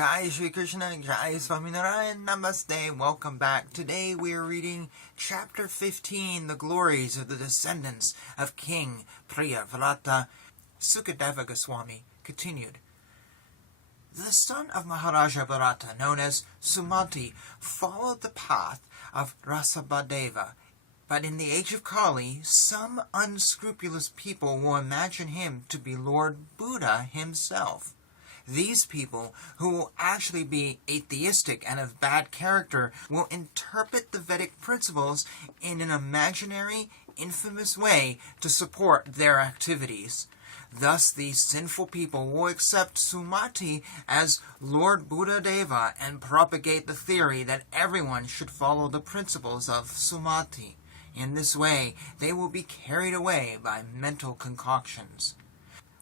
Jai Shri Krishna, Jai Swami Narayan, Namaste, welcome back. Today we are reading Chapter 15, The Glories of the Descendants of King Priyavrata. Sukadeva Goswami continued. The son of Maharaja Bharata, known as Sumati, followed the path of Vyasadeva. But in the age of Kali, some unscrupulous people will imagine him to be Lord Buddha himself. These people, who will actually be atheistic and of bad character, will interpret the Vedic principles in an imaginary, infamous way to support their activities. Thus, these sinful people will accept Sumati as Lord Buddha Deva and propagate the theory that everyone should follow the principles of Sumati. In this way, they will be carried away by mental concoctions.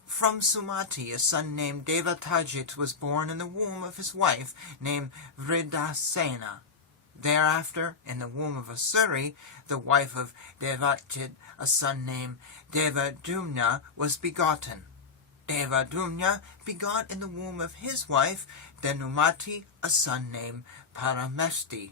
From Sumati, a son named Devatajit was born in the womb of his wife named Vridasena. Thereafter, in the womb of Asuri, the wife of Devajit, a son named Devadumna was begotten. Devadumna begot in the womb of his wife Dhanumati, a son named Paramesti.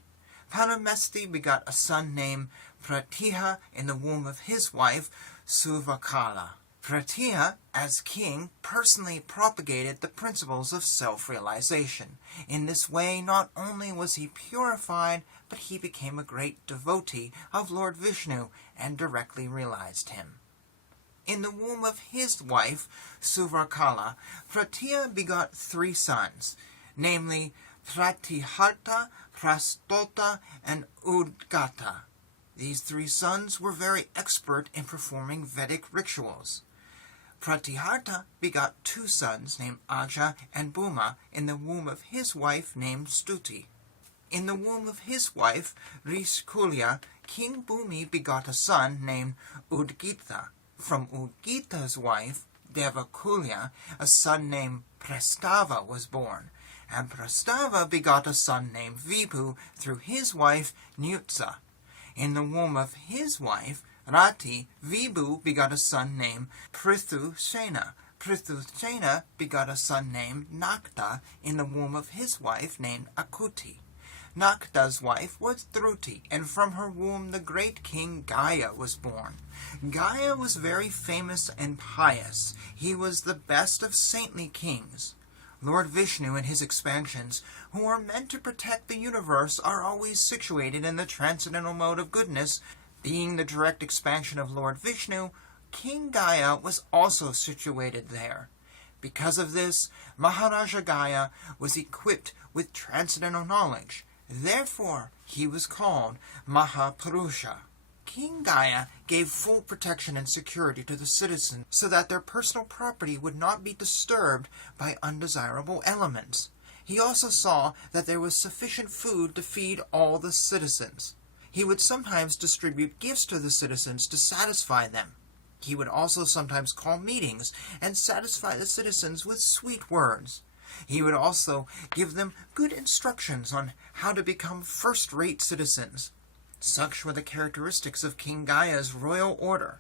Paramesti begot a son named Pratiha in the womb of his wife Suvakala. Pratiha, as king, personally propagated the principles of self-realization. In this way, not only was he purified, but he became a great devotee of Lord Vishnu and directly realized him. In the womb of his wife, Suvakala, Pratiha begot 3 sons, namely Pratiharta, Prastota, and Udgata. These 3 sons were very expert in performing Vedic rituals. Pratiharta begot 2 sons named Aja and Bhuma in the womb of his wife named Stuti. In the womb of his wife, Rishkulya, King Bhumi begot a son named Udgita. From Udgita's wife, Devakulya, a son named Prastava was born, and Prastava begot a son named Vibhu through his wife Nyutsa. In the womb of his wife, Rati, Vibhu begot a son named Prithusena. Prithusena begot a son named Nakta in the womb of his wife named Akuti. Nakta's wife was Dhruti, and from her womb the great king Gaya was born. Gaya was very famous and pious. He was the best of saintly kings. Lord Vishnu and his expansions, who are meant to protect the universe, are always situated in the transcendental mode of goodness. Being the direct expansion of Lord Vishnu, King Gaya was also situated there. Because of this, Maharaja Gaya was equipped with transcendental knowledge. Therefore, he was called Mahapurusha. King Gaya gave full protection and security to the citizens so that their personal property would not be disturbed by undesirable elements. He also saw that there was sufficient food to feed all the citizens. He would sometimes distribute gifts to the citizens to satisfy them. He would also sometimes call meetings and satisfy the citizens with sweet words. He would also give them good instructions on how to become first-rate citizens. Such were the characteristics of King Gaya's royal order.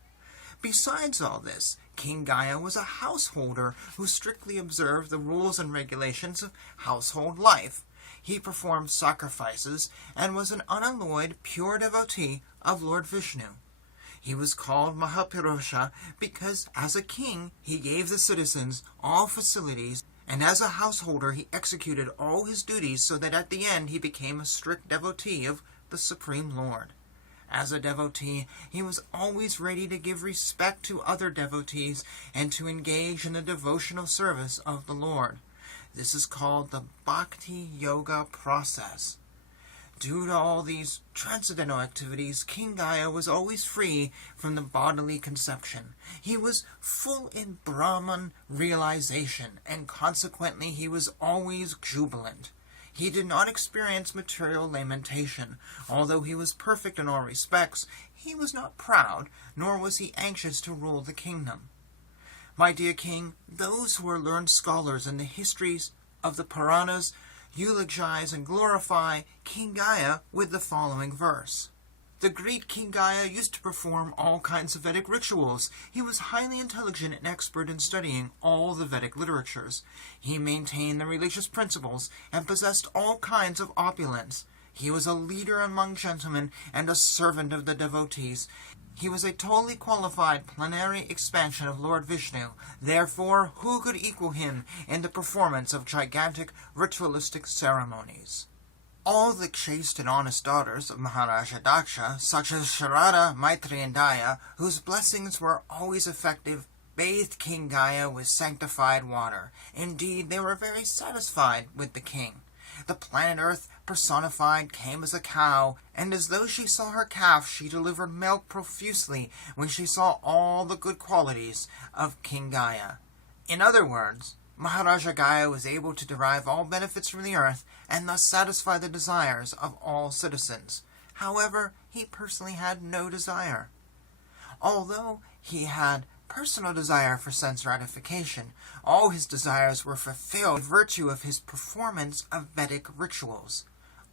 Besides all this, King Gaya was a householder who strictly observed the rules and regulations of household life. He performed sacrifices and was an unalloyed, pure devotee of Lord Vishnu. He was called Mahapurusha because, as a king, he gave the citizens all facilities, and as a householder he executed all his duties so that at the end he became a strict devotee of the Supreme Lord. As a devotee, he was always ready to give respect to other devotees and to engage in the devotional service of the Lord. This is called the Bhakti Yoga process. Due to all these transcendental activities, King Gaya was always free from the bodily conception. He was full in Brahman realization, and consequently he was always jubilant. He did not experience material lamentation. Although he was perfect in all respects, he was not proud, nor was he anxious to rule the kingdom. My dear king, those who are learned scholars in the histories of the Puranas eulogize and glorify King Gaya with the following verse. The great King Gaya used to perform all kinds of Vedic rituals. He was highly intelligent and expert in studying all the Vedic literatures. He maintained the religious principles and possessed all kinds of opulence. He was a leader among gentlemen and a servant of the devotees. He was a totally qualified plenary expansion of Lord Vishnu. Therefore, who could equal him in the performance of gigantic ritualistic ceremonies? All the chaste and honest daughters of Maharaja Daksha, such as Sharada, Maitri, and Daya, whose blessings were always effective, bathed King Gaya with sanctified water. Indeed, they were very satisfied with the king. The planet Earth, personified, came as a cow, and as though she saw her calf, she delivered milk profusely when she saw all the good qualities of King Gaya. In other words, Maharaja Gaya was able to derive all benefits from the earth and thus satisfy the desires of all citizens. However, he personally had no desire. Although he had personal desire for sense gratification, all his desires were fulfilled by virtue of his performance of Vedic rituals.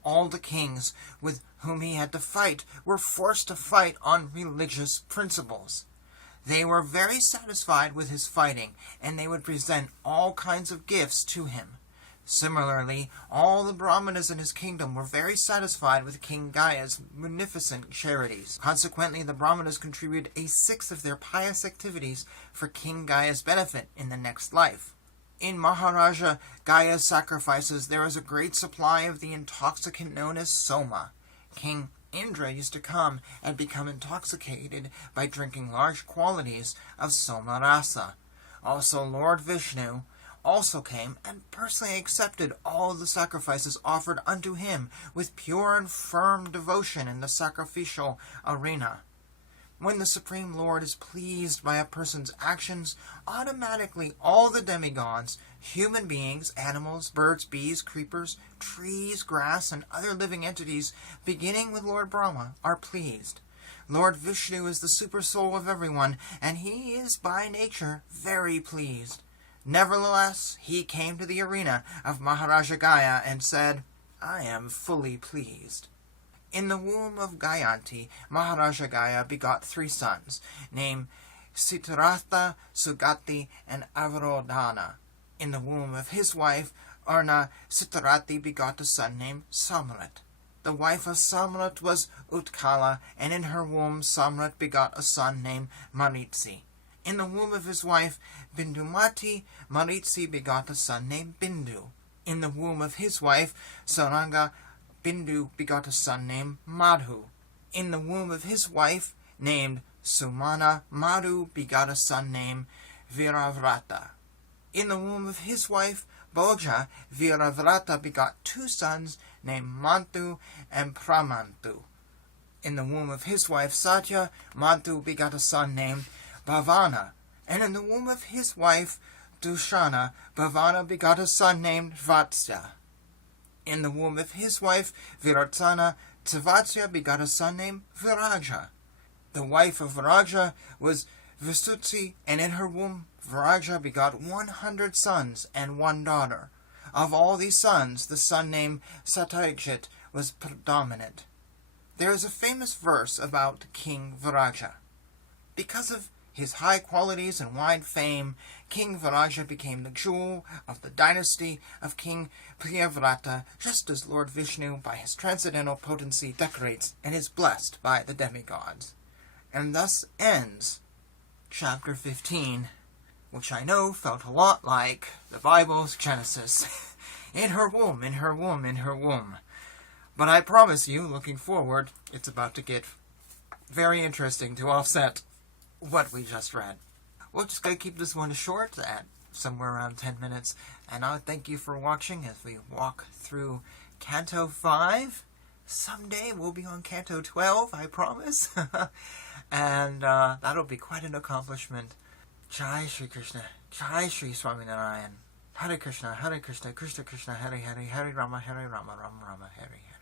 All the kings with whom he had to fight were forced to fight on religious principles. They were very satisfied with his fighting, and they would present all kinds of gifts to him. Similarly, all the Brahmanas in his kingdom were very satisfied with King Gaya's munificent charities. Consequently, the Brahmanas contributed a sixth of their pious activities for King Gaya's benefit in the next life. In Maharaja Gaya's sacrifices, there is a great supply of the intoxicant known as soma. King Indra used to come and become intoxicated by drinking large quantities of soma rasa. Also, Lord Vishnu also came and personally accepted all the sacrifices offered unto him with pure and firm devotion in the sacrificial arena. When the Supreme Lord is pleased by a person's actions, automatically all the demigods, human beings, animals, birds, bees, creepers, trees, grass, and other living entities, beginning with Lord Brahma, are pleased. Lord Vishnu is the supersoul of everyone, and he is by nature very pleased. Nevertheless, he came to the arena of Maharaja Gaya and said, "I am fully pleased." In the womb of Gayanti, Maharaja Gaya begot 3 sons, named Siddhartha, Sugati, and Avarodhana. In the womb of his wife, Urna, Siddharthi begot a son named Samrat. The wife of Samrat was Utkala, and in her womb Samrat begot a son named Maritsi. In the womb of his wife, Bindumati, Maritsi begot a son named Bindu. In the womb of his wife, Saranga, Bindu begot a son named Madhu. In the womb of his wife, named Sumana, Madhu begot a son named Viravrata. In the womb of his wife, Bhoja, Viravrata begot 2 sons named Mantu and Pramantu. In the womb of his wife, Satya, Mantu begot a son named Bhavana. And in the womb of his wife, Dushana, Bhavana begot a son named Vatsya. In the womb of his wife, Viratsana, Tavatsya begot a son named Viraja. The wife of Viraja was Visutsi, and in her womb Viraja begot 100 sons and 1 daughter. Of all these sons, the son named Satyajit was predominant. There is a famous verse about King Viraja. Because of his high qualities and wide fame, King Viraja became the jewel of the dynasty of King Priyavrata, just as Lord Vishnu, by his transcendental potency, decorates and is blessed by the demigods. And thus ends chapter 15, which I know felt a lot like the Bible's Genesis. In her womb, in her womb, in her womb. But I promise you, looking forward, it's about to get very interesting to offset what we just read. We're just going to keep this one short at somewhere around 10 minutes. And I thank you for watching as we walk through Canto 5. Someday we'll be on Canto 12, I promise. And that'll be quite an accomplishment. Jai Shri Krishna. Jai Shri Swami Narayan. Hare Krishna, Krishna Krishna, Hare Hare, Hare Rama, Rama Rama, Hare Hare.